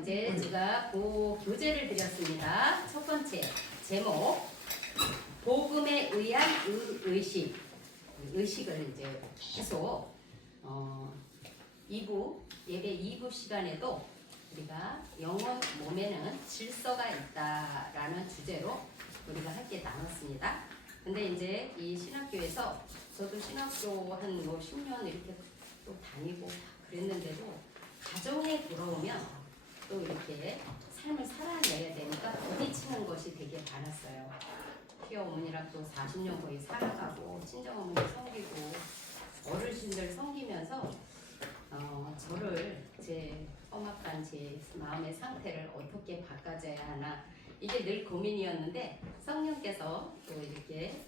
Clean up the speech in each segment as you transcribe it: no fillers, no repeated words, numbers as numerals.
이제 제가 교재를 드렸습니다. 첫 번째 제목 복음에 의한 의식. 의식을 이제 계속 2부 예배 2부 시간에도 우리가 영혼 몸에는 질서가 있다라는 주제로 우리가 함께 나눴습니다. 근데 이제 이 신학교에서 저도 신학교 한 10년 이렇게 또 다니고 그랬는데도 가정에 들어오면 또 이렇게 삶을 살아내야 되니까 부딪히는 것이 되게 많았어요. 피어 어머니랑 또 40년 거의 살아가고 친정어머니 섬기고 어르신들 섬기면서 저를 제 험악한 제 마음의 상태를 어떻게 바꿔줘야 하나 이게 늘 고민이었는데 성령께서 또 이렇게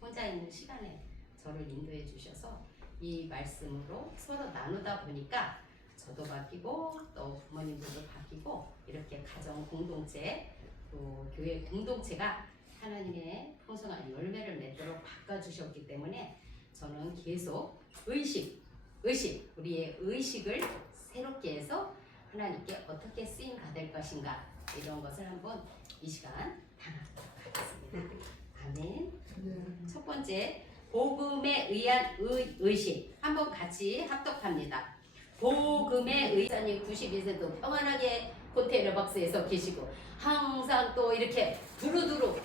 혼자 있는 시간에 저를 인도해 주셔서 이 말씀으로 서로 나누다 보니까 저도 바뀌고 또 부모님들도 바뀌고 이렇게 가정 공동체 또 교회 공동체가 하나님의 풍성한 열매를 맺도록 바꿔주셨기 때문에 저는 계속 의식 우리의 의식을 새롭게 해서 하나님께 어떻게 쓰임 받을 것인가 이런 것을 한번 이 시간 담아보도록 하겠습니다. 아멘. 첫 번째 복음에 의한 의식 한번 같이 합독합니다. 복음에 의사님 92세도 평안하게 컨테이너 박스에서 계시고 항상 또 이렇게 두루두루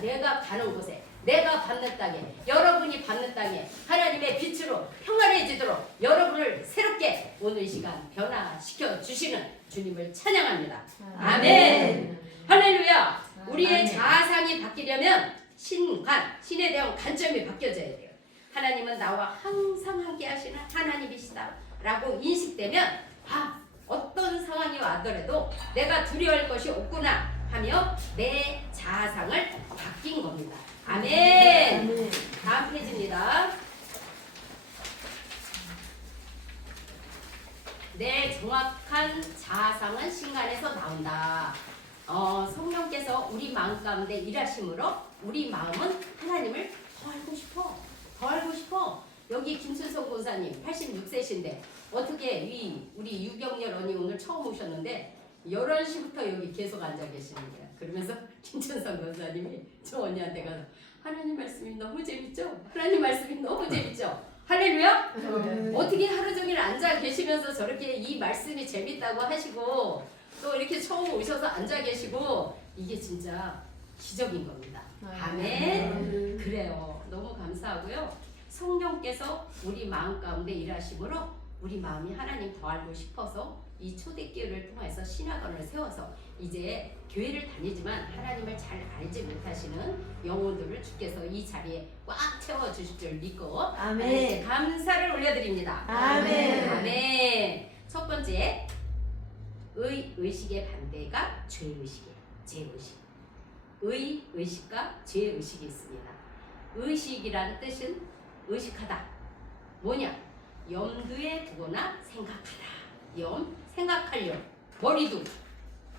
내가 가는 곳에 내가 받는 땅에 여러분이 받는 땅에 하나님의 빛으로 평안해지도록 여러분을 새롭게 오늘 이 시간 변화시켜 주시는 주님을 찬양합니다. 아멘. 할렐루야. 우리의 자아상이 바뀌려면 신에 대한 관점이 바뀌어져야 돼요. 하나님은 나와 항상 함께 하시는 하나님이시다 라고 인식되면 어떤 상황이 와더라도 내가 두려워할 것이 없구나 하며 내 자아상을 바뀐 겁니다. 아멘. 다음 페이지입니다. 내 정확한 자아상은 신간에서 나온다. 성령께서 우리 마음 가운데 일하심으로 우리 마음은 하나님을 더 알고 싶어. 여기 김순성 권사님 86세신데 어떻게 우리 유경렬 언니 오늘 처음 오셨는데 11시부터 여기 계속 앉아 계시는 거야. 그러면서 김춘성 권사님이 저 언니한테 가서 하나님 말씀이 너무 재밌죠? 하나님 말씀이 너무 재밌죠? 할렐루야? 어떻게 하루 종일 앉아 계시면서 저렇게 이 말씀이 재밌다고 하시고 또 이렇게 처음 오셔서 앉아 계시고 이게 진짜 기적인 겁니다. 아멘. 그래요. 너무 감사하고요. 성령께서 우리 마음 가운데 일하심으로 우리 마음이 하나님 더 알고 싶어서 이 초대교회를 통해서 신학원을 세워서 이제 교회를 다니지만 하나님을 잘 알지 못하시는 영혼들을 주께서 이 자리에 꽉 채워주실 줄 믿고 아멘. 감사를 올려드립니다. 아멘. 아멘. 첫 번째 의식의 반대가 죄의식이에요. 죄의식. 의식과 죄의식이 있습니다. 의식이라는 뜻은 의식하다. 뭐냐? 염두에 두거나 생각하다. 생각하려.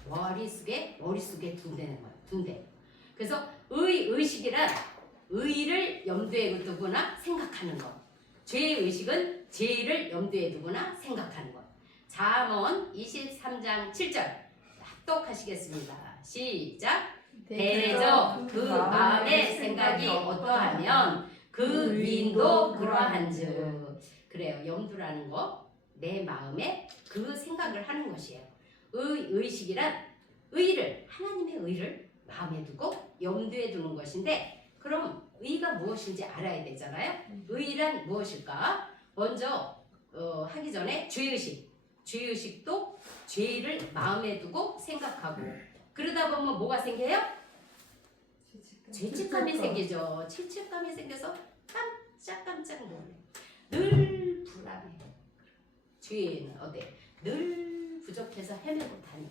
머릿속에 둔다는 거예요. 둔대. 그래서 의식이란 의를 염두에 두거나 생각하는 것. 죄의식은 죄를 염두에 두거나 생각하는 것. 잠언 23장 7절 합독하시겠습니다. 시작. 대저 그 마음의 생각이 어떠하면 그 위인도 그러한즉. 그래요. 염두라는 거 내 마음에 그 생각을 하는 것이에요. 의식이란 하나님의 의를 마음에 두고 염두에 두는 것인데 그럼 의가 무엇인지 알아야 되잖아요. 의란 무엇일까? 먼저 하기 전에 죄의식도 죄를 마음에 두고 생각하고 그러다 보면 뭐가 생겨요? 죄책감이 생기죠. 죄책감이 생겨서 깜짝 놀래. 늘 불안해. 죄는 어때? 늘 부족해서 헤매고 다니.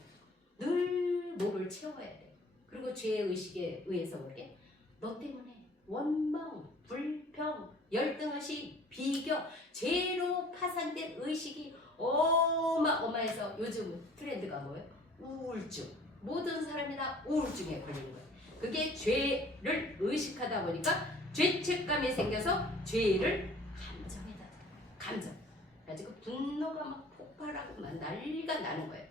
늘 뭐를 채워야 돼. 그리고 죄의식에 의해서 그래. 너 때문에 원망, 불평, 열등의식, 비교, 죄로 파산된 의식이 어마어마해서 요즘 트렌드가 뭐예요? 우울증. 모든 사람이 다 우울증에 걸리는 거예요. 그게 죄를 의식하다 보니까 죄책감이 생겨서 죄를 감정. 그래가지고 분노가 막 폭발하고 막 난리가 나는 거예요.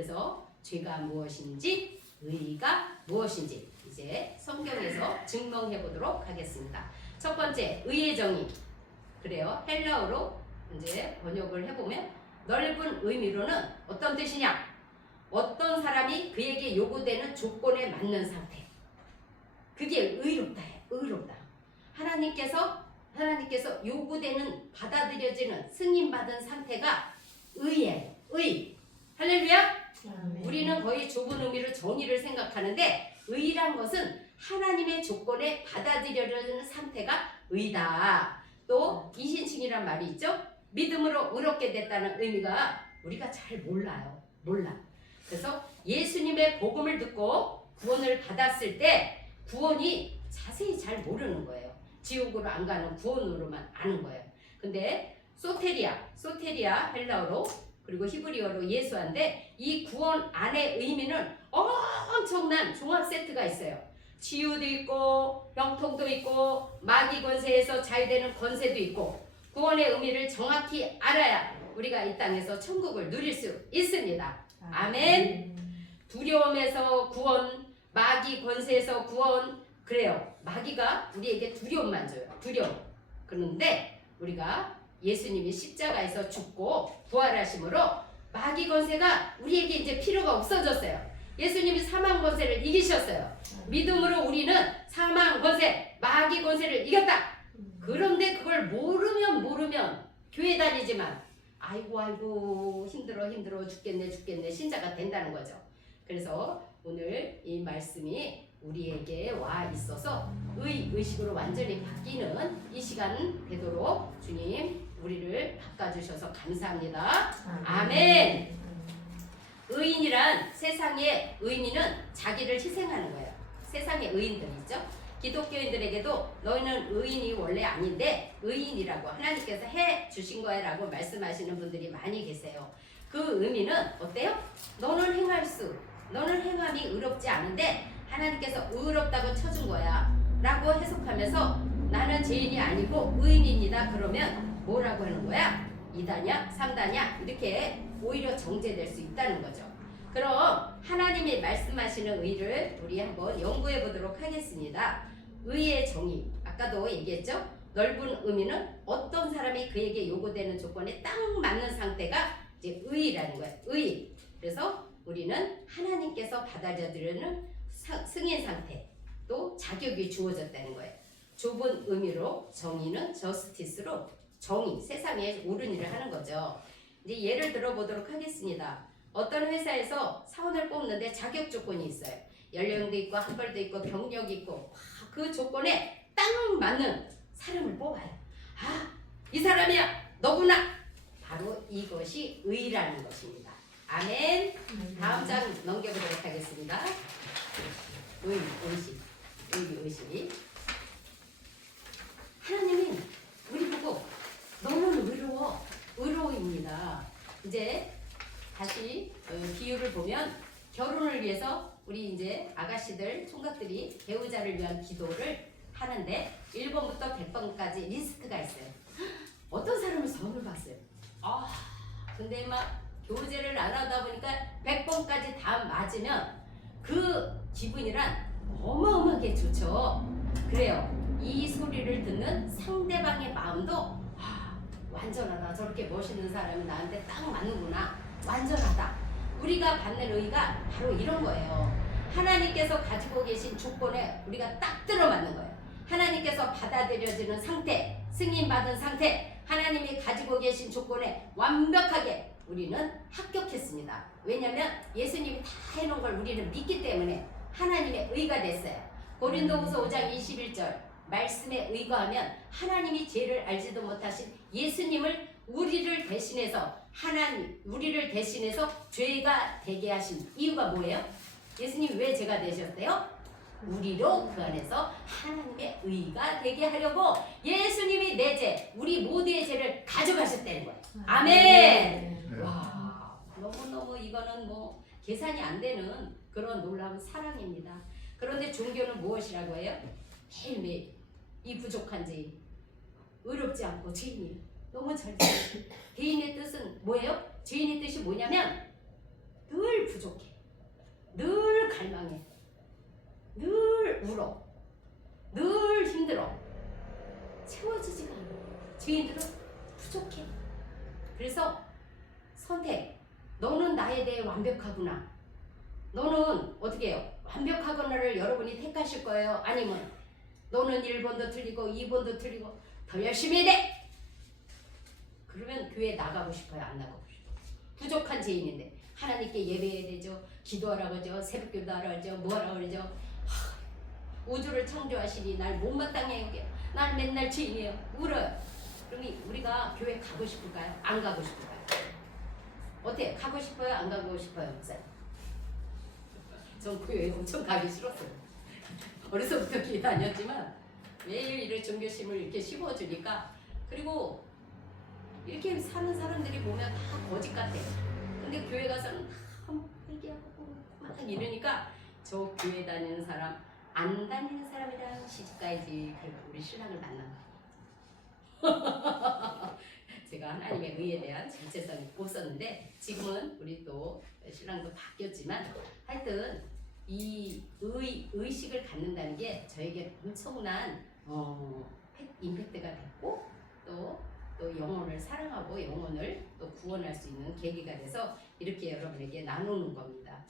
그래서 죄가 무엇인지 의가 무엇인지 이제 성경에서 증명해 보도록 하겠습니다. 첫 번째, 의의 정의. 그래요. 헬라어로 이제 번역을 해보면 넓은 의미로는 어떤 뜻이냐? 어떤 사람이 그에게 요구되는 조건에 맞는 상태. 그게 의롭다. 의롭다. 하나님께서 요구되는, 받아들여지는, 승인받은 상태가 의예요. 의. 할렐루야. 우리는 거의 좁은 의미로 정의를 생각하는데 의란 것은 하나님의 조건에 받아들여지는 상태가 의다. 또 이신칭이란 말이 있죠. 믿음으로 의롭게 됐다는 의미가 우리가 잘 몰라요. 몰라. 그래서 예수님의 복음을 듣고 구원을 받았을 때 구원이 자세히 잘 모르는 거예요. 지옥으로 안 가는 구원으로만 아는 거예요. 근데 소테리아 헬라어로 그리고 히브리어로 예수한데 이 구원 안의 의미는 엄청난 종합 세트가 있어요. 치유도 있고 병통도 있고 마귀 권세에서 자유되는 권세도 있고 구원의 의미를 정확히 알아야 우리가 이 땅에서 천국을 누릴 수 있습니다. 아멘. 두려움에서 구원, 마귀 권세에서 구원. 그래요. 마귀가 우리에게 두려움만 줘요. 두려움. 그런데 우리가 예수님이 십자가에서 죽고 부활하심으로 마귀 권세가 우리에게 이제 필요가 없어졌어요. 예수님이 사망 권세를 이기셨어요. 믿음으로 우리는 사망 권세, 마귀 권세를 이겼다. 그런데 그걸 모르면 교회 다니지만 아이고 힘들어 죽겠네 신자가 된다는 거죠. 그래서 오늘 이 말씀이 우리에게 와 있어서 의식으로 완전히 바뀌는 이 시간 되도록 주님 우리를 바꿔주셔서 감사합니다. 아멘. 의인이란 세상의 의인은 자기를 희생하는 거예요. 세상의 의인들 있죠. 기독교인들에게도 너희는 의인이 원래 아닌데 의인이라고 하나님께서 해 주신 거야 라고 말씀하시는 분들이 많이 계세요. 그 의미는 어때요? 너는 행함이 의롭지 않은데 하나님께서 의롭다고 쳐준 거야 라고 해석하면서 나는 죄인이 아니고 의인이다 그러면 뭐라고 하는 거야? 2다냐 3다냐 이렇게 오히려 정죄될 수 있다는 거죠. 그럼 하나님이 말씀하시는 의를 우리 한번 연구해 보도록 하겠습니다. 의의 정의, 아까도 얘기했죠? 넓은 의미는 어떤 사람이 그에게 요구되는 조건에 딱 맞는 상태가 이제 의라는 거예요. 의. 그래서 우리는 하나님께서 받아들이는 승인 상태, 또 자격이 주어졌다는 거예요. 좁은 의미로 정의는 저스티스로 정의, 세상에 옳은 일을 하는 거죠. 이제 예를 들어보도록 하겠습니다. 어떤 회사에서 사원을 뽑는데 자격 조건이 있어요. 연령도 있고 학벌도 있고 경력이 있고 그 조건에 딱 맞는 사람을 뽑아요. 이 사람이야 너구나. 바로 이것이 의라는 것입니다. 아멘. 다음 장 넘겨보도록 하겠습니다. 의식. 하나님이 우리 보고 너는 의로워입니다. 이제 다시 비유를 보면 결혼을 위해서 우리 이제 아가씨들 총각들이 배우자를 위한 기도를 하는데 1번부터 100번까지 리스트가 있어요. 어떤 사람을 선물 봤어요. 근데 막 교제를 안 하다 보니까 100번까지 다 맞으면 그 기분이란 어마어마하게 좋죠. 그래요. 이 소리를 듣는 상대방의 마음도 완전하다. 저렇게 멋있는 사람이 나한테 딱 맞는구나. 완전하다. 우리가 받는 의가 바로 이런 거예요. 하나님께서 가지고 계신 조건에 우리가 딱 들어맞는 거예요. 하나님께서 받아들여지는 상태, 승인받은 상태, 하나님이 가지고 계신 조건에 완벽하게 우리는 합격했습니다. 왜냐하면 예수님이 다 해놓은 걸 우리는 믿기 때문에 하나님의 의가 됐어요. 고린도후서 5장 21절 말씀에 의거하면 하나님이 죄를 알지도 못하신 예수님을 우리를 대신해서 죄가 되게 하신 이유가 뭐예요? 예수님이 왜 죄가 되셨대요? 우리로 그 안에서 하나님의 의가 되게 하려고 예수님이 내 죄, 우리 모두의 죄를 가져가셨다는 거예요. 아멘. 와, 너무너무 이거는 뭐 계산이 안 되는 그런 놀라운 사랑입니다. 그런데 종교는 무엇이라고 해요? 매일매일 이 부족한 죄인, 의롭지 않고 죄인이에요. 너무 잘 돼요. 개인의 뜻은 뭐예요? 죄인의 뜻이 뭐냐면 늘 부족해. 늘 갈망해. 늘 울어. 늘 힘들어. 채워지지가 않아. 죄인들은 부족해. 그래서 선택. 너는 나에 대해 완벽하구나. 너는 어떻게 해요? 완벽하거나를 여러분이 택하실 거예요? 아니면 너는 1번도 틀리고 2번도 틀리고 더 열심히 해야 돼? 그러면 교회 나가고 싶어요? 안 나가고 싶어요? 부족한 죄인인데 하나님께 예배해야 되죠. 기도하라고 하죠. 새벽기도 하라고 하죠. 뭐하라고 그러죠. 우주를 창조하시니 날 못마땅해 여겨. 날 맨날 죄인이에요. 울어요. 그럼 우리가 교회 가고 싶을까요? 안 가고 싶을까요? 어때? 가고 싶어요? 안 가고 싶어요? 목사님? 전 교회 엄청 가기 싫었어요. 어려서부터 교회 다녔지만 매일 이런 종교심을 이렇게 심어주니까, 그리고 이렇게 사는 사람들이 보면 다 거짓 같아요. 근데 교회 가서는 다 회개하고 막 이러니까 저 교회 다니는 사람, 안 다니는 사람이랑 시집가야지. 그리고 우리 신랑을 만난 거예요. 제가 하나님의 의에 대한 정체성이 없었는데 지금은 우리 또 신랑도 바뀌었지만 하여튼 이 의식을 갖는다는 게 저에게 엄청난 임팩트가 됐고 또 영혼을 사랑하고 영혼을 또 구원할 수 있는 계기가 돼서 이렇게 여러분에게 나누는 겁니다.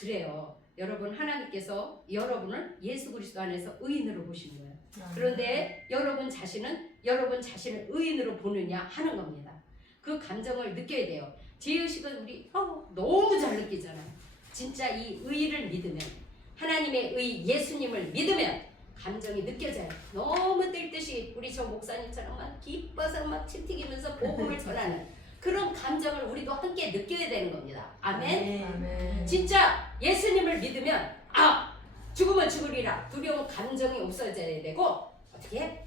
그래요. 여러분, 하나님께서 여러분을 예수 그리스도 안에서 의인으로 보시는 거예요. 그런데 여러분 자신을 의인으로 보느냐 하는 겁니다. 그 감정을 느껴야 돼요. 죄의식은 우리 너무 잘 느끼잖아요. 진짜 이 의를 믿으면, 하나님의 의 예수님을 믿으면 감정이 느껴져요. 너무 뜰 듯이 우리 저 목사님처럼 막 기뻐서 막 침 튀기면서 복음을 전하는 그런 감정을 우리도 함께 느껴야 되는 겁니다. 아멘. 아멘. 진짜 예수님을 믿으면 죽으면 죽으리라 두려운 감정이 없어져야 되고 어떻게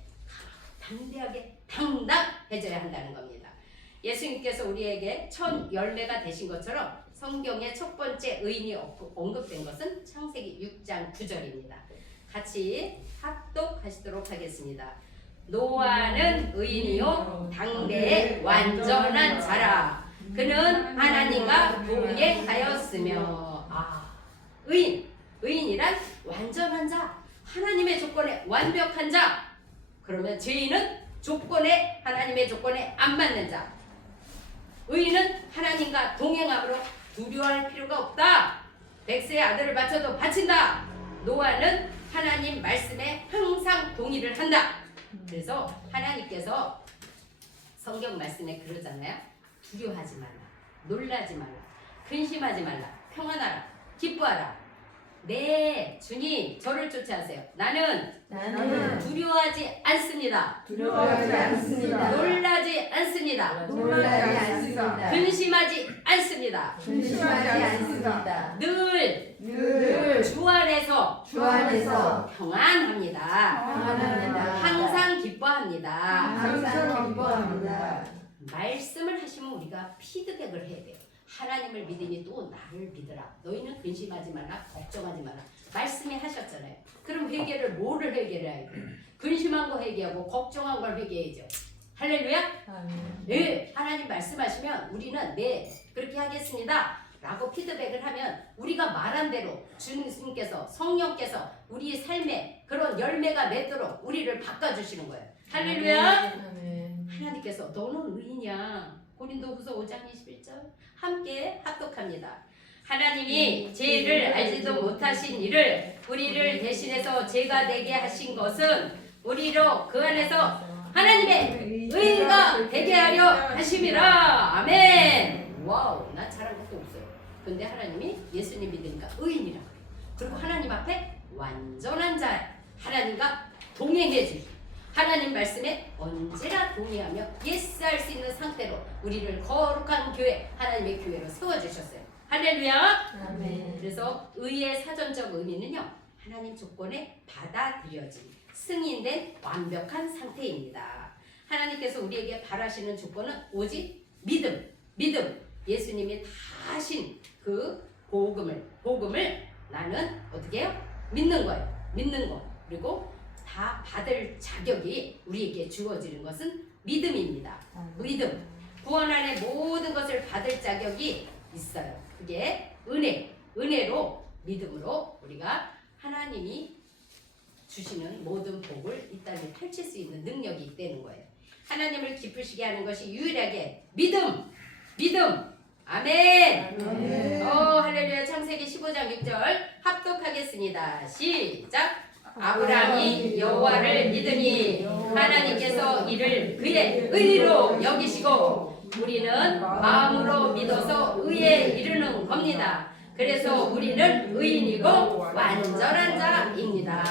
담대하게 당당해져야 한다는 겁니다. 예수님께서 우리에게 첫 열매가 되신 것처럼 성경의 첫 번째 의인이 언급된 것은 창세기 6장 9절입니다. 같이 합독하시도록 하겠습니다. 노아는 의인이요 당대의 완전한 자라. 그는 하나님과 동행하였으며. 의인이란 완전한 자, 하나님의 조건에 완벽한 자. 그러면 죄인은 하나님의 조건에 안 맞는 자. 의인은 하나님과 동행함으로 두려워할 필요가 없다. 백세의 아들을 바쳐도 바친다. 노아는 하나님 말씀에 항상 동의를 한다. 그래서 하나님께서 성경 말씀에 그러잖아요. 두려워하지 말라, 놀라지 말라, 근심하지 말라, 평안하라, 기뻐하라. 네, 주님 저를 쫓아하세요. 나는 두려워하지 않습니다. 두려워하지 않습니다. 놀라지 않습니다. 놀라지 않습니다. 근심하지 않습니다. 근심하지 않습니다. 늘 주 안에서 평안합니다. 평안합니다. 항상 기뻐합니다. 항상 기뻐합니다. 말씀을 하시면 우리가 피드백을 해야 돼요. 하나님을 믿으니 또 나를 믿으라. 너희는 근심하지 말라, 걱정하지 말라. 말씀에 하셨잖아요. 그럼 뭐를 회개해야 돼요? 근심한 거 회개하고 걱정한 걸 회개해야죠. 할렐루야? 네, 하나님 말씀하시면 우리는 네, 그렇게 하겠습니다 라고 피드백을 하면 우리가 말한 대로 주님께서, 성령께서 우리 삶에 그런 열매가 맺도록 우리를 바꿔주시는 거예요. 할렐루야? 하나님께서 너는 의인이야. 고린도후서 5장 21절 함께 합독합니다. 하나님이 죄를 알지도 못하신 이를 우리를 대신해서 죄가 되게 하신 것은 우리로 그 안에서 하나님의 의인과 되게 하려 하심이라. 아멘. 와우, 난 잘한 것도 없어요. 근데 하나님이 예수님 믿으니까 의인이라 그래요. 그리고 하나님 앞에 완전한 자, 하나님과 동행해 주시. 하나님 말씀에 언제나 동의하며 예스할 수 있는 상태로 우리를 거룩한 교회, 하나님의 교회로 세워주셨어요. 할렐루야. 아멘. 그래서 의의 사전적 의미는요, 하나님 조건에 받아들여진 승인된 완벽한 상태입니다. 하나님께서 우리에게 바라시는 조건은 오직 믿음. 예수님이 다 하신 그 복음을 나는 어떻게 해요? 믿는 거. 그리고 다 받을 자격이 우리에게 주어지는 것은 믿음입니다. 믿음. 구원 안에 모든 것을 받을 자격이 있어요. 그게 은혜로 믿음으로 우리가 하나님이 주시는 모든 복을 이 땅에 펼칠 수 있는 능력이 있다는 거예요. 하나님을 기쁘시게 하는 것이 유일하게 믿음. 아멘. 아멘. 할렐루야. 창세기 15장 6절 합독하겠습니다. 시작. 아브라함이 여호와를 믿으니 하나님께서 이를 그의 의로 여기시고 우리는 마음으로 믿어서 의에 이르는 겁니다. 그래서 우리는 의인이고 완전한 자입니다.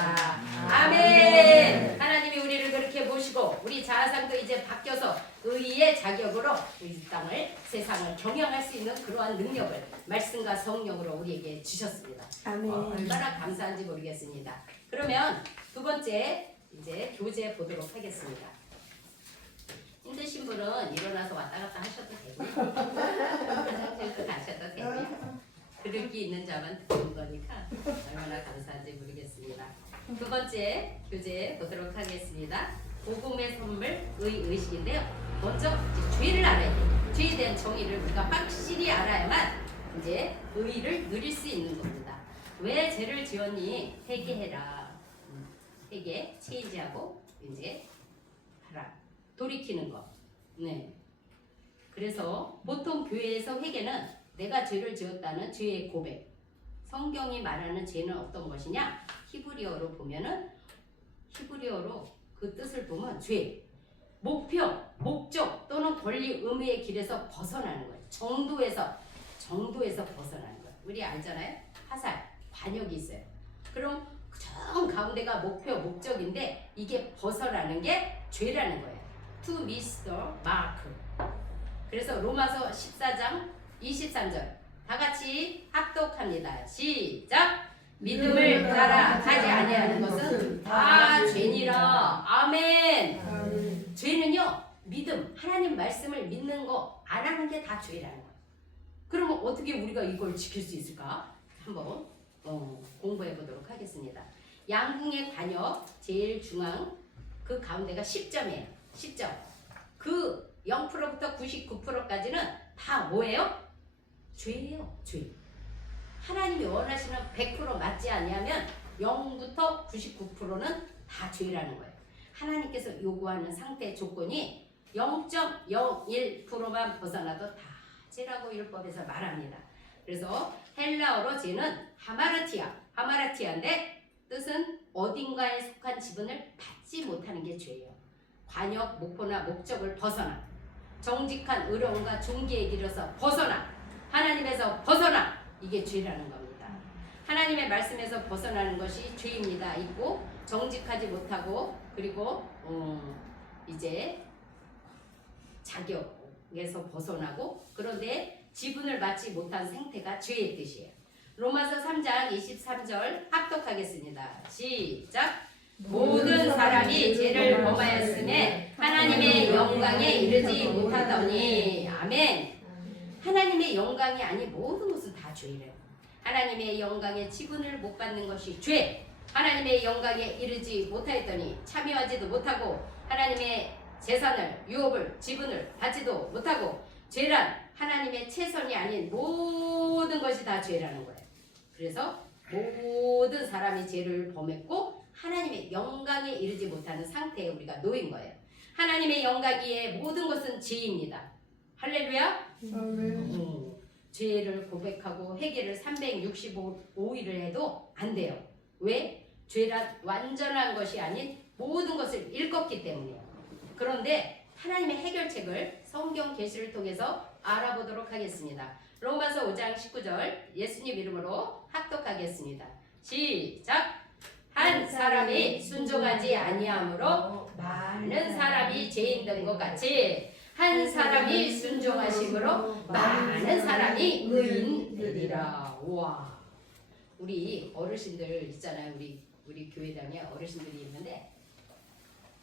아멘. 하나님이 우리를 그렇게 보시고 우리 자아상도 이제 바뀌어서 의의 자격으로 이 땅을 세상을 경영할 수 있는 그러한 능력을 말씀과 성령으로 우리에게 주셨습니다. 얼마나 감사한지 모르겠습니다. 그러면 두 번째 이제 교재 보도록 하겠습니다. 힘드신 분은 일어나서 왔다 갔다 하셔도 되고요. 화장실도 가셔도 되고요. 들을 게 있는 자만 듣는 거니까 얼마나 감사한지 모르겠습니다. 두 번째 교재 보도록 하겠습니다. 복음의 선물 의식인데요. 먼저 죄를 알아야 돼요. 죄에 대한 정의를 우리가 확실히 알아야만 이제 의를 누릴 수 있는 겁니다. 왜 죄를 지었니? 회개해라. 회개, 체인지하고 이제 하라. 돌이키는 거. 네. 그래서 보통 교회에서 회개는 내가 죄를 지었다는 죄의 고백. 성경이 말하는 죄는 어떤 것이냐? 히브리어로 보면은 히브리어로 그 뜻을 보면 죄, 목표, 목적 또는 권리, 의무의 길에서 벗어나는 거예요. 정도에서 벗어나는 거예요. 우리 알잖아요. 화살, 관역이 있어요. 그럼 정 가운데가 목표, 목적인데 이게 벗어나는 게 죄라는 거예요. To miss the mark. 그래서 로마서 14장 23절 다 같이 합독합니다. 시작. 믿음을 따라 가지 아니하는 것은 다 죄니라. 아멘. 죄는요, 믿음, 하나님 말씀을 믿는 거 안 하는 게 다 죄라는 거예요. 그러면 어떻게 우리가 이걸 지킬 수 있을까? 한번 공부해 보도록 하겠습니다. 양궁의 관역 제일 중앙 그 가운데가 10점이에요. 10점. 그 0%부터 99%까지는 다 뭐예요? 죄예요. 죄. 하나님이 원하시는 100% 맞지 아니하면 0부터 99%는 다 죄라는 거예요. 하나님께서 요구하는 상태 조건이 0.01%만 벗어나도 다 죄라고 율법에서 말합니다. 그래서 헬라어로 죄는 하마라티아인데 뜻은 어딘가에 속한 지분을 받지 못하는 게 죄예요. 관역, 목표나 목적을 벗어나 정직한 의로움과 존귀에 이르러서 벗어나 하나님에서 벗어나 이게 죄라는 겁니다. 하나님의 말씀에서 벗어나는 것이 죄입니다. 있고 정직하지 못하고 그리고 이제 자격에서 벗어나고 그런데 지분을 받지 못한 생태가 죄의 뜻이에요. 로마서 3장 23절 합독하겠습니다. 시작. 모든 사람이 죄를 범하였음에 하나님의 영광에 이르지 못하더니 아멘. 하나님의 영광이 아닌 모든 것은 다 죄래요. 하나님의 영광의 지분을 못 받는 것이 죄. 하나님의 영광에 이르지 못하였더니 참여하지도 못하고 하나님의 재산을 유업을 지분을 받지도 못하고 죄란 하나님의 최선이 아닌 모든 것이 다 죄라는 거예요. 그래서 모든 사람이 죄를 범했고 하나님의 영광에 이르지 못하는 상태에 우리가 놓인 거예요. 하나님의 영광이에 모든 것은 죄입니다. 할렐루야. 죄를 고백하고 회개를 365일을 해도 안 돼요. 왜? 죄란 완전한 것이 아닌 모든 것을 일컫기 때문이에요. 그런데 하나님의 해결책을 성경 계시를 통해서 알아보도록 하겠습니다. 로마서 5장 19절 예수님 이름으로 합독하겠습니다. 시작. 한 사람이 순종하지 아니함으로 많은 사람이 죄인 된 것 같이 한 사람이 순종하심으로 많은 사람이 의인 되리라. 와, 우리 어르신들 있잖아요. 우리 교회당에 어르신들이 있는데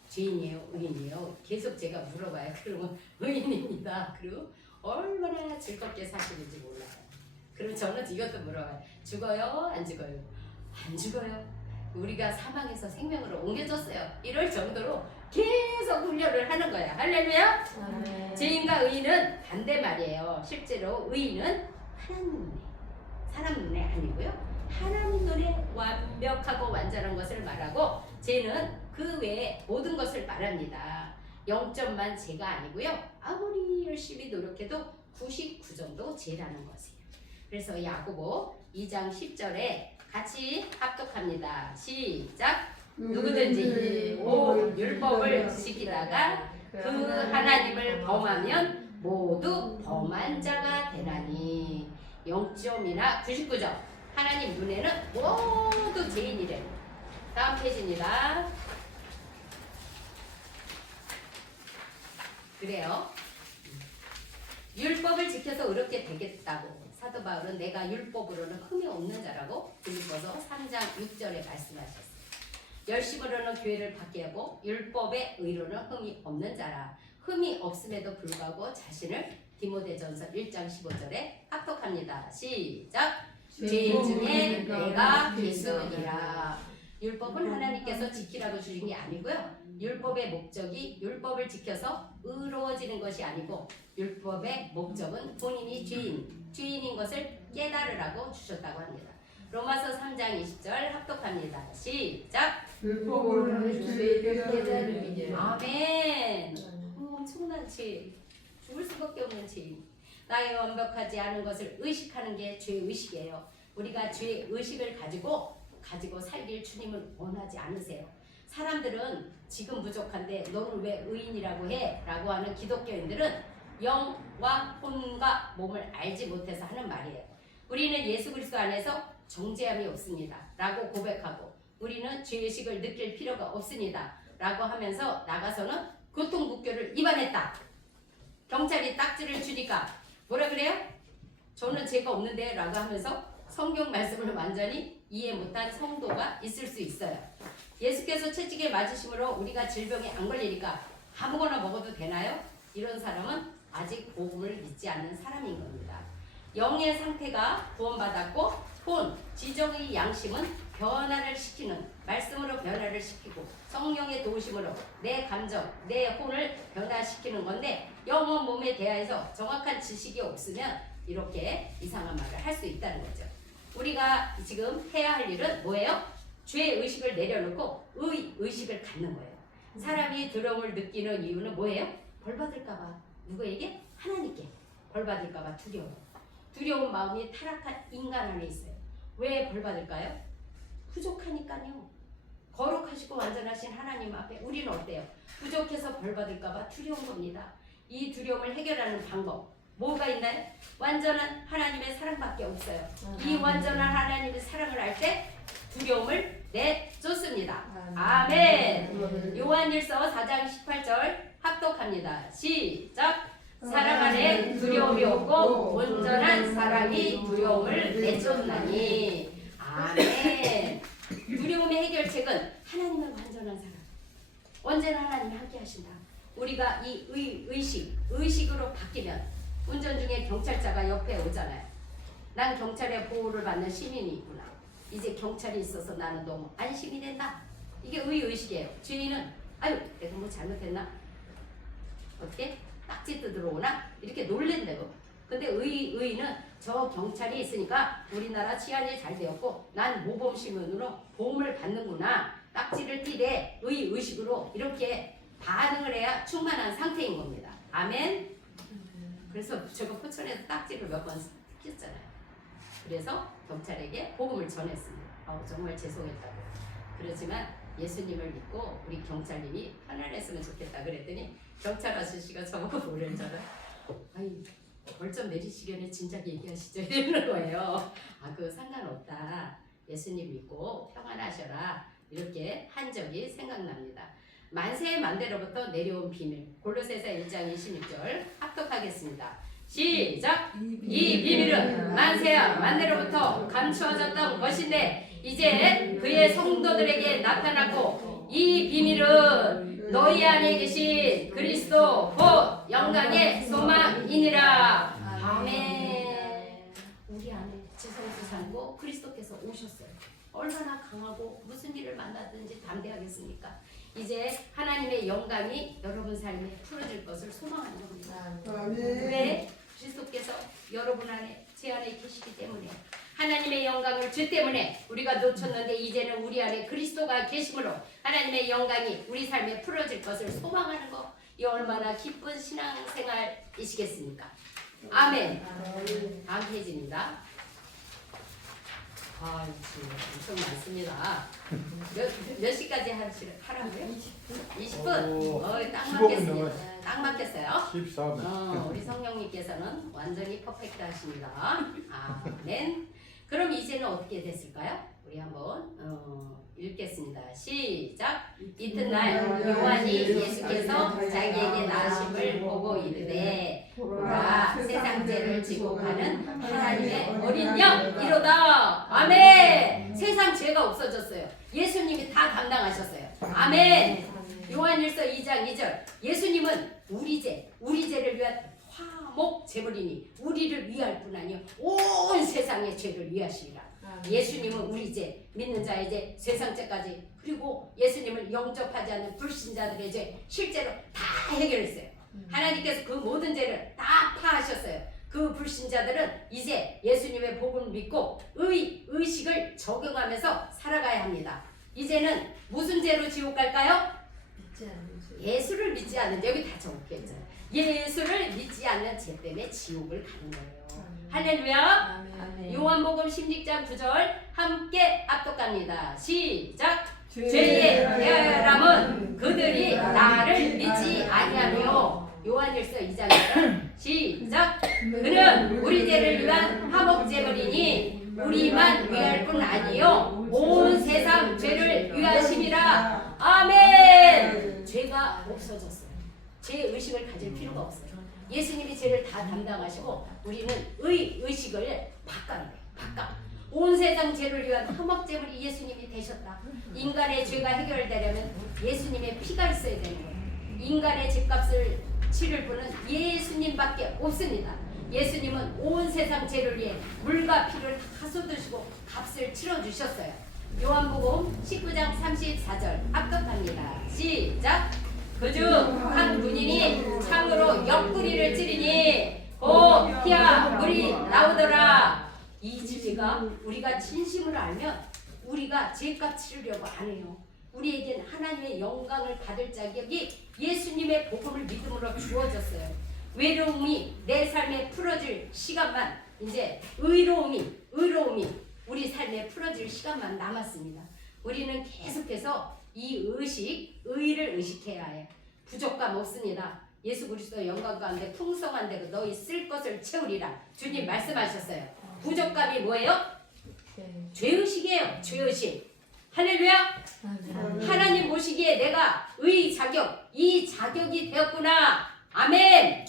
죄인이에요, 의인이에요? 계속 제가 물어봐요. 그러면 의인입니다. 그리고 얼마나 즐겁게 사시는지 몰라요. 그럼 저는 이것도 물어봐요. 죽어요? 안 죽어요? 안 죽어요. 우리가 사망에서 생명으로 옮겨졌어요. 이럴 정도로 계속 훈련을 하는 거예요. 할렐루야. 죄인과 의인은 반대 말이에요. 실제로 의인은 하나님 눈에, 사람 눈에 아니고요. 하나님 눈에 완벽하고 완전한 것을 말하고 죄는 그 외에 모든 것을 말합니다. 0점만 죄가 아니고요. 아무리 열심히 노력해도 99점도 죄라는 것이에요. 그래서 야고보 2장 10절에 같이 합독합니다. 시작. 누구든지 오 율법을 지키다가 그 하나님을 범하면 모두 범한 자가 되나니. 0점이나 99점. 하나님 눈에는 모두 죄인이래. 다음 페이지입니다. 그래요. 율법을 지켜서 의롭게 되겠다고 사도 바울은 내가 율법으로는 흠이 없는 자라고 빌립보서 3장 6절에 말씀하셨어요. 열심으로는 교회를 받게 하고 율법의 의로는 흠이 없는 자라. 흠이 없음에도 불구하고 자신을 디모데전서 1장 15절에 합독합니다. 시작. 죄인 중에 내가 기수니라. 율법은 하나님께서 지키라고 주신 게 아니고요. 율법의 목적이 율법을 지켜서 의로워지는 것이 아니고 율법의 목적은 본인이 죄인인 것을 깨달으라고 주셨다고 합니다. 로마서 3장 20절 합독합니다. 시작. 율법으로는 죄를 깨달음이니라. 아멘. 엄청난 죄, 죽을 수밖에 없는 죄인. 나의 완벽하지 않은 것을 의식하는 게 죄의식이에요. 우리가 죄의식을 가지고 살길 주님은 원하지 않으세요. 사람들은 지금 부족한데 너는 왜 의인이라고 해? 라고 하는 기독교인들은 영과 혼과 몸을 알지 못해서 하는 말이에요. 우리는 예수 그리스도 안에서 정죄함이 없습니다 라고 고백하고 우리는 죄의식을 느낄 필요가 없습니다 라고 하면서 나가서는 교통국교를 위반했다. 경찰이 딱지를 주니까 뭐라 그래요? 저는 죄가 없는데 라고 하면서 성경 말씀을 완전히 이해 못한 성도가 있을 수 있어요. 예수께서 채찍에 맞으심으로 우리가 질병에 안 걸리니까 아무거나 먹어도 되나요? 이런 사람은 아직 복음을 믿지 않는 사람인 겁니다. 영의 상태가 구원받았고 혼, 지정의 양심은 변화를 시키는 말씀으로 변화를 시키고 성령의 도우심으로 내 감정, 내 혼을 변화시키는 건데 영혼 몸에 대하여서 정확한 지식이 없으면 이렇게 이상한 말을 할 수 있다는 거죠. 우리가 지금 해야 할 일은 뭐예요? 죄의식을 내려놓고 의식을 갖는 거예요. 사람이 두려움을 느끼는 이유는 뭐예요? 벌받을까봐. 누구에게? 하나님께. 벌받을까봐 두려움. 두려운 마음이 타락한 인간 안에 있어요. 왜 벌받을까요? 부족하니까요. 거룩하시고 완전하신 하나님 앞에 우리는 어때요? 부족해서 벌받을까봐 두려운 겁니다. 이 두려움을 해결하는 방법 뭐가 있나요? 완전한 하나님의 사랑밖에 없어요. 이 완전한 하나님의 사랑을 할 때 두려움을 내쫓습니다. 아멘. 요한일서 4장 18절 합독합니다. 시작. 사랑 안에 두려움이 없고 온전한 사랑이 두려움을 내쫓나니. 아멘. 두려움의 해결책은 하나님의 완전한 사랑. 언제나 하나님이 함께 하신다. 우리가 이 의식으로 바뀌면 운전 중에 경찰차가 옆에 오잖아요. 난 경찰의 보호를 받는 시민이 있구나. 이제 경찰이 있어서 나는 너무 안심이 된다. 이게 의식이에요. 죄인은 아유 내가 뭐 잘못했나? 어떻게? 딱지 뜯으러 오나? 이렇게 놀랜다고. 근데 의인은 저 경찰이 있으니까 우리나라 치안이 잘 되었고 난 모범시민으로 보험을 받는구나. 딱지를 띠되 의식으로 이렇게 반응을 해야 충만한 상태인 겁니다. 아멘. 그래서 제가 포천에서 딱지를 몇 번 뜯겼잖아요. 그래서 경찰에게 복음을 전했습니다. 정말 죄송했다고. 그렇지만 예수님을 믿고 우리 경찰님이 편안했으면 좋겠다 그랬더니 경찰 아저씨가 저보고 뭐랬잖아요. 아니 벌점 내리시려니 진작 얘기하시죠 이러는 거예요. 그거 상관없다. 예수님 믿고 평안하셔라. 이렇게 한 적이 생각납니다. 만세의 만대로부터 내려온 비밀 골로새서 1장 26절 합독하겠습니다. 시작! 이 비밀은 만세와 만대로부터 감추어졌던 것인데 이제 그의 성도들에게 나타났고 이 비밀은 너희 안에 계신 그리스도 곧 영광의 소망이니라. 아멘. 우리 안에 지성수 살고 그리스도께서 오셨어요. 얼마나 강하고 무슨 일을 만나든지 담대하겠습니까? 이제 하나님의 영광이 여러분 삶에 풀어질 것을 소망하는 겁니다. 왜? 그리스도께서 여러분 안에 제 안에 계시기 때문에 하나님의 영광을 주 때문에 우리가 놓쳤는데 이제는 우리 안에 그리스도가 계심으로 하나님의 영광이 우리 삶에 풀어질 것을 소망하는 것, 이 얼마나 기쁜 신앙생활이시겠습니까? 아멘. 다음 페이지입니다. 아, 엄청 많습니다. 몇 시까지 하라고요? 20분? 딱 15분 맞겠습니다. 남았어요. 딱 맞겠어요? 14분. 우리 성령님께서는 완전히 퍼펙트 하십니다. 아멘. 그럼 이제는 어떻게 됐을까요? 우리 한번 읽겠습니다. 시작. 이튿날 요한이 예수께서 자기에게 나으심을 보고 이르되 보라 세상 죄를 지고 가는 하나님의 어린 양 이로다. 아멘. 세상 죄가 없어졌어요. 예수님이 다 담당하셨어요. 아멘. 요한일서 2장 2절. 예수님은 우리 죄를 위한 화목 제물이니 우리를 위할 뿐 아니요 온 세상의 죄를 위하시리라. 예수님은 우리 죄, 믿는 자의 죄, 세상 죄까지, 그리고 예수님을 영접하지 않는 불신자들의 죄 실제로 다 해결했어요. 하나님께서 그 모든 죄를 다 파하셨어요. 그 불신자들은 이제 예수님의 복음을 믿고 의식을 적용하면서 살아가야 합니다. 이제는 무슨 죄로 지옥 갈까요? 예수를 믿지 않는, 여기 다 적혔잖아요. 예수를 믿지 않는 죄 때문에 지옥을 가는 거예요. 할렐루야. 요한복음 16장 9절 함께 압독합니다. 시작. 죄의 해람은 그들이 나를 믿지 아니하며. 요한일서 2장 1절 시작. 그는 우리 죄를 위한 화목제물이니 우리만 위할 뿐 아니요 온 세상 죄를 위하심이라. 아멘. 죄가 없어졌어요. 죄 의식을 가질 필요가 없어요. 예수님이 죄를 다 담당하시고 우리는 의식을 바꿔야 돼요. 온 세상 죄를 위한 화목제물이 예수님이 되셨다. 인간의 죄가 해결되려면 예수님의 피가 있어야 되는 거예요. 인간의 죄값을 치를 분은 예수님밖에 없습니다. 예수님은 온 세상 죄를 위해 물과 피를 다 쏟으시고 값을 치러주셨어요. 요한복음 19장 34절 합격합니다. 시작. 그중 한 군인이 창으로 옆구리를 찌르니 곧 피와 물이 나오더라. 이 진리가 우리가 진심을 알면 우리가 죄값 치르려고 안 해요. 우리에겐 하나님의 영광을 받을 자격이 예수님의 복음을 믿음으로 주어졌어요. 외로움이 내 삶에 풀어질 시간만, 이제 의로움이 우리 삶에 풀어질 시간만 남았습니다. 우리는 계속해서 이 의를 의식해야 해요. 부족감 없습니다. 예수 그리스도의 영광 가운데 풍성한 대로 너희 쓸 것을 채우리라. 주님 말씀하셨어요. 부족감이 뭐예요? 죄의식이에요. 죄의식. 할렐루야. 하나님 보시기에 내가 이 자격이 되었구나. 아멘.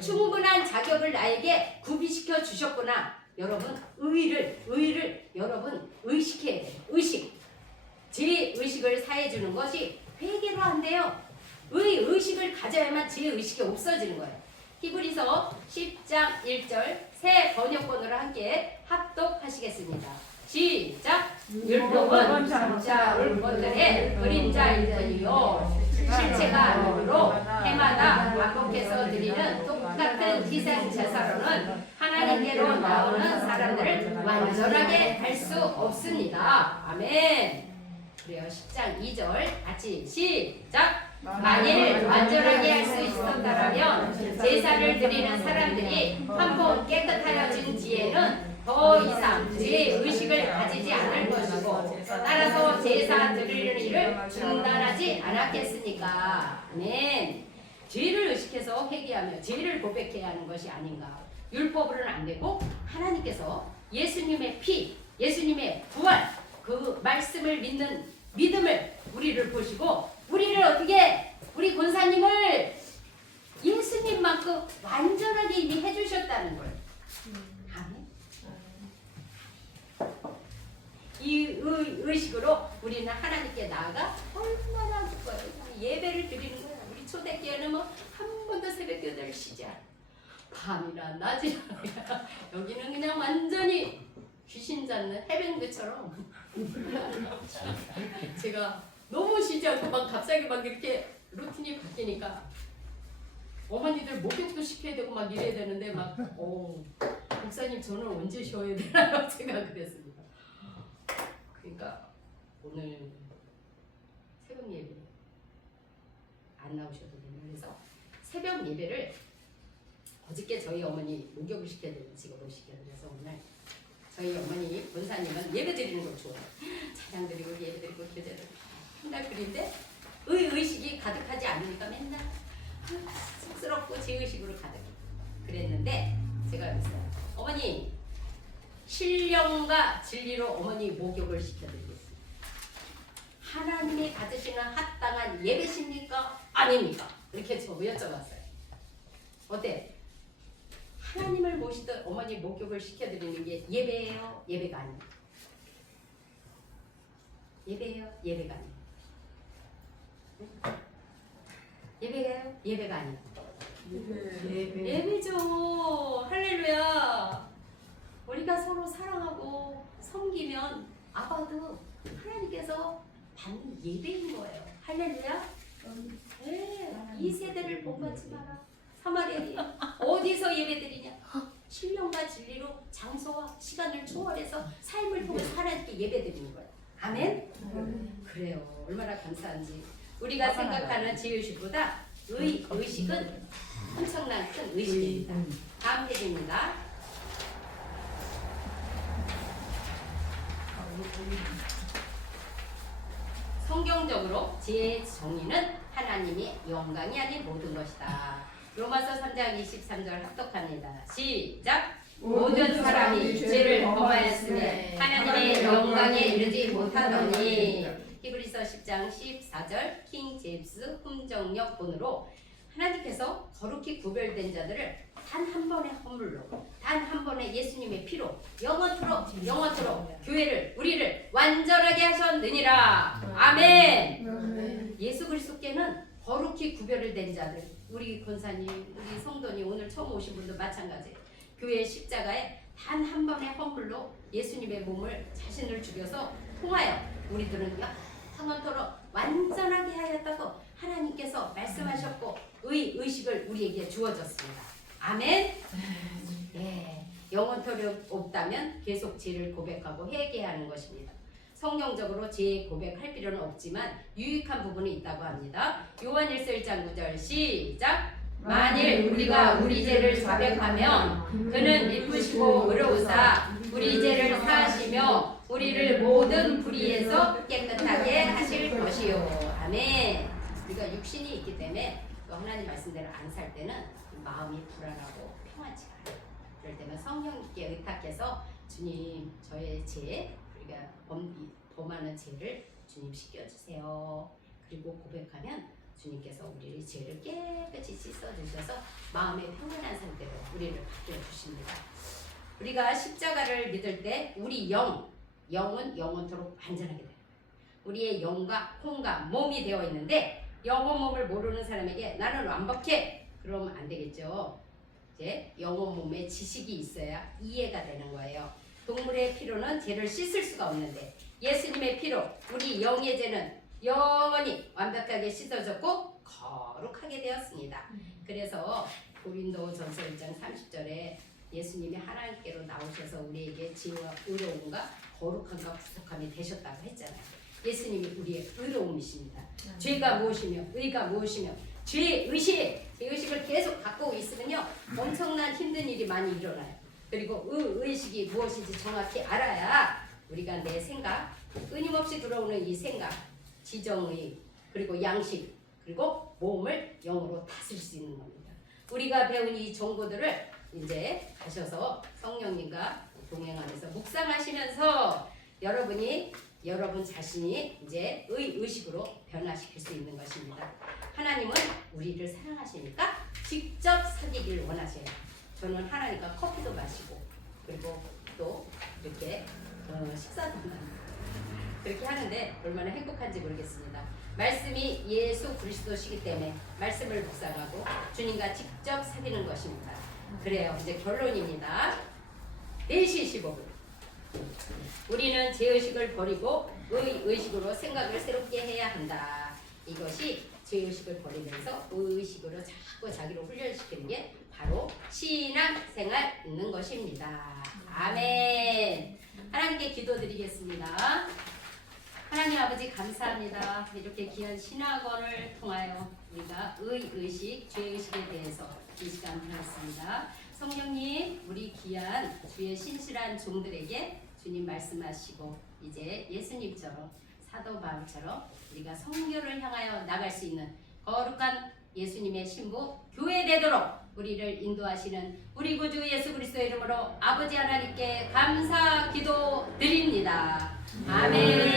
충분한 자격을 나에게 구비시켜 주셨구나. 여러분 의를 여러분 의식해야 돼요. 제 의식을 사해 주는 것이 회개로 안 돼요. 의식을 가져야만 제 의식이 없어지는 거예요. 히브리서 10장 1절 새 번역본으로 함께 합독하시겠습니다. 시작. 율법은 진짜 율법들의 그림자이더니요 실체가 아니므로 해마다 반복해서 드리는 똑같은 희생 제사로는 하나님께로 나오는 사람들을 완전하게 할 수 없습니다. 아멘. 그래요. 10장 2절 같이 시작. 만일 완전하게 할 수 있었다면 제사를 드리는 사람들이 한 번 깨끗하여진 뒤에는 더 이상 죄 의식을 가지지 않을 것이고 따라서 제사 드리는 일을 중단하지 않았겠습니까? 아멘. 죄를 의식해서 회개하며 죄를 고백해야 하는 것이 아닌가. 율법으로는 안 되고 하나님께서 예수님의 피, 예수님의 부활, 그 말씀을 믿는 믿음을 우리를 보시고 우리를 어떻게, 우리 권사님을 예수님만큼 완전하게 이미 해주셨다는 거예요. 아멘. 이 의식으로 우리는 하나님께 나아가 얼마나 기뻐요. 예배를 드리는 거야. 우리 초대교회는 뭐 한 번도 새벽 8시 쉬지 않아. 밤이나 낮이나 여기는 그냥 완전히 귀신 잡는 해병대처럼 제가 너무 쉬지 않고 막 갑자기 막 이렇게 루틴이 바뀌니까 어머니들 목욕도 시켜야 되고 막 이래야 되는데 막 목사님 저는 언제 쉬어야 되나요? 제가 그랬습니다. 그러니까 오늘 새벽 예배 안 나오셔도 되는 그래서 새벽 예배를 어저께 저희 어머니 목욕을 시켜야 되는 지금 오시게 그래서 오늘 저희 어머니 본사님은 예배 드리는 걸 좋아해요. 찬양 드리고 예배 드리고 교제 드리고 맨날 그린데 의식이 가득하지 않으니까 맨날 쑥스럽고 제 의식으로 가득 그랬는데 제가 그랬어요. 어머니 신령과 진리로 어머니 목욕을 시켜드리겠습니다. 하나님이 받으시는 합당한 예배십니까? 아닙니까? 이렇게 저 여쭤봤어요. 어때? 하나님을 모시듯 어머니 목욕을 시켜드리는 게 예배예요? 예배가 아니에요? 예배예요? 예배가 아니에요? 예배예요? 예배가 아니에요? 예배죠. 할렐루야. 우리가 서로 사랑하고 섬기면 아바도 하나님께서 받는 예배인 거예요. 할렐루야. 네, 이 세대를 본받지 마라. 사마리아니 어디서 예배드리냐? 신령과 진리로 장소와 시간을 초월해서 삶을 통해서 하나님께 예배드리는 거예요. 아멘? 그래요. 얼마나 감사한지. 우리가 생각하는 지의식보다 의식은 엄청난 큰 의식입니다. 다음 페이지입니다. 성경적으로 지혜의 정의는 하나님의 영광이 아닌 모든 것이다. 로마서 3장 23절 합독합니다. 시작! 모든 사람이 죄를 범하였으니 하나님의 영광에 이르지 못하더니. 히브리서 10장 14절 킹 제임스 hum정역 본으로 하나님께서 거룩히 구별된 자들을 단 한 번의 헌물로 단 한 번의 예수님의 피로 영원토록 교회를 우리를 완전하게 하셨느니라. 아멘. 예수 그리스도께는 거룩히 구별된 자들, 우리 권사님, 우리 성도님, 오늘 처음 오신 분도 마찬가지예요. 교회 십자가에 단 한 번의 헌물로 예수님의 몸을 자신을 죽여서 통하여 우리들은 영원토록 완전하게 하였다고 하나님께서 말씀하셨고 의식을 우리에게 주어졌습니다. 아멘. 네, 영원토록 없다면 계속 죄를 고백하고 회개하는 것입니다. 성경적으로 죄 고백할 필요는 없지만 유익한 부분이 있다고 합니다. 요한 1서 1장 9절 시작! 만일 우리가 우리 죄를 자백하면 그는 이쁘시고 의로우사 우리 죄를 사하시며 우리를 모든 불의에서 깨끗하게 하실 것이요. 아멘. 우리가 육신이 있기 때문에 또 하나님 말씀대로 안 살 때는 마음이 불안하고 평안치가 않아요. 그럴 때는 성령께 의탁해서 주님 저의 죄 우리가 범하는 죄를 주님 씻겨주세요. 그리고 고백하면 주님께서 우리의 죄를 깨끗이 씻어주셔서 마음의 평안한 상태로 우리를 바뀌어주십니다. 우리가 십자가를 믿을 때 우리 영은 영원토록 완전하게 됩니다. 우리의 영과 혼과 몸이 되어 있는데 영혼 몸을 모르는 사람에게 나는 완벽해 그러면 안 되겠죠. 이제 영혼 몸에 지식이 있어야 이해가 되는 거예요. 동물의 피로는 죄를 씻을 수가 없는데 예수님의 피로 우리 영의 죄는 영원히 완벽하게 씻어졌고 거룩하게 되었습니다. 그래서 고린도전서 1장 30절에 예수님이 하나님께로 나오셔서 우리에게 지혜와 의로움과 거룩함과 구속함이 되셨다고 했잖아요. 예수님이 우리의 의로움이십니다. 죄가 무엇이며 의가 무엇이며 죄의식을 계속 갖고 있으면요 엄청난 힘든 일이 많이 일어나요. 그리고 의식이 무엇인지 정확히 알아야 우리가 내 생각, 끊임없이 들어오는 이 생각, 지정의, 그리고 양식, 그리고 몸을 영으로 다스릴 수 있는 겁니다. 우리가 배운 이 정보들을 이제 가셔서 성령님과 동행하면서 묵상하시면서 여러분 자신이 이제 의식으로 변화시킬 수 있는 것입니다. 하나님은 우리를 사랑하시니까 직접 사귀길 원하세요. 저는 하나님과 커피도 마시고 그리고 또 이렇게 식사도 합니다. 그렇게 하는데 얼마나 행복한지 모르겠습니다. 말씀이 예수 그리스도시기 때문에 말씀을 묵상하고 주님과 직접 사귀는 것입니다. 그래요. 이제 결론입니다. 4시 15분. 우리는 죄의식을 버리고 의식으로 생각을 새롭게 해야 한다. 이것이 죄의식을 버리면서 의식으로 자꾸 자기를 훈련시키는 게 바로 신앙생활 있는 것입니다. 아멘. 하나님께 기도드리겠습니다. 하나님 아버지 감사합니다. 이렇게 귀한 신학원을 통하여 우리가 의식, 죄의식에 대해서 이 시간 배웠습니다. 성령님, 우리 귀한 주의 신실한 종들에게 주님 말씀하시고 이제 예수님처럼 사도 바울처럼 우리가 성교를 향하여 나갈 수 있는 거룩한 예수님의 신부 교회 되도록 우리를 인도하시는 우리 구주 예수 그리스도의 이름으로 아버지 하나님께 감사 기도 드립니다. 아멘.